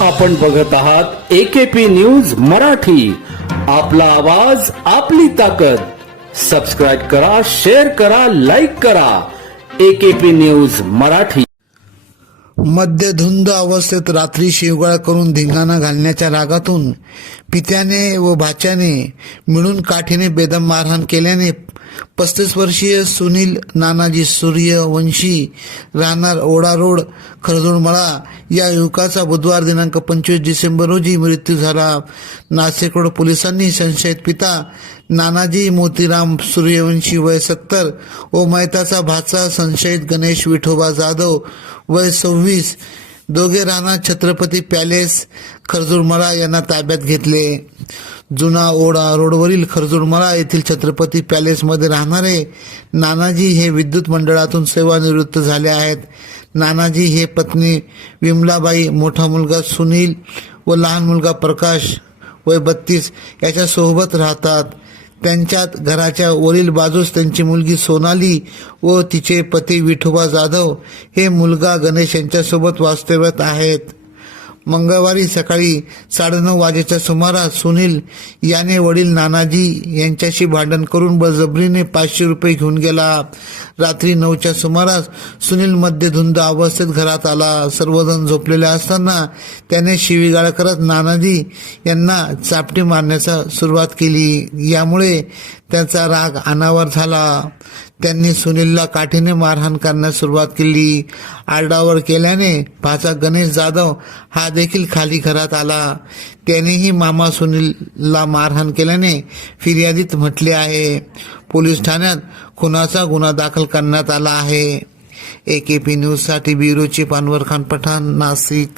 आपण बघत आहात एकेपी न्यूज मराठी. आपला आवाज आपली ताकद. सबस्क्राईब करा शेअर करा लाईक करा. AKP news Marathi. मद्यधुंद अवस्थेत रात्री शिवगाळ करून धिंगाणा घालण्याच्या रागातून पित्याने व भाच्याने मिळून काठीने बेदम मारहाण केल्याने पस्तीस वर्षीय सुनील नानाजी सूर्यवंशी राहणार ओढा रोड खरदुळमळा या युवकाचा बुधवार दिनांक पंचवीस डिसेंबर रोजी मृत्यू झाला. नाशिक रोड पोलिसांनी संशयित पिता नानाजी मोतीराम सूर्यवंशी वय सत्तर व मैताचा भाचा संशयित गणेश विठोबा जाधव वय सव्वीस. दोघे राणा छत्रपती पॅलेस खरजूरमळा यांना ताब्यात घेतले. जुना ओढा रोडवरील खरजुडमळा येथील छत्रपती पॅलेसमध्ये राहणारे नानाजी हे विद्युत मंडळातून सेवानिवृत्त झाले आहेत. नानाजी हे पत्नी विमलाबाई मोठा मुलगा सुनील व लहान मुलगा प्रकाश वय बत्तीस याच्यासोबत राहतात. त्यांच्यात घराच्या वरील बाजूस त्यांची मुलगी सोनाली व तिचे पती विठोबा जाधव हे मुलगा गणेश यांच्यासोबत वास्तव्यात आहेत. मंगळवारी सकाळी साडेनऊ वाजेच्या सुमारास सुनील याने वडील नानाजी यांच्याशी भांडण करून बळजबरीने पाचशे रुपये घेऊन गेला. रात्री नऊच्या सुमारास सुनील मध्यधुंद अवस्थेत घरात आला. सर्वजण झोपलेले असताना त्याने शिवीगाळ करत नानाजी यांना चापटी मारण्याचा सुरुवात केली. यामुळे त्याचा राग अनावर झाला. त्यांनी सुनीलला काठीने मारहाण करण्यास सुरुवात केली. आरडावर केल्याने भाचा गणेश जाधव हा देखील खाली घरात आला. त्यानेही मामा सुनीलला मारहाण केल्याने फिर्यादीत म्हटले आहे. पोलीस ठाण्यात खुनाचा गुन्हा दाखल करण्यात आला आहे. ए के पी न्यूजसाठी ब्युरो पानवर खान पठाण नाशिक.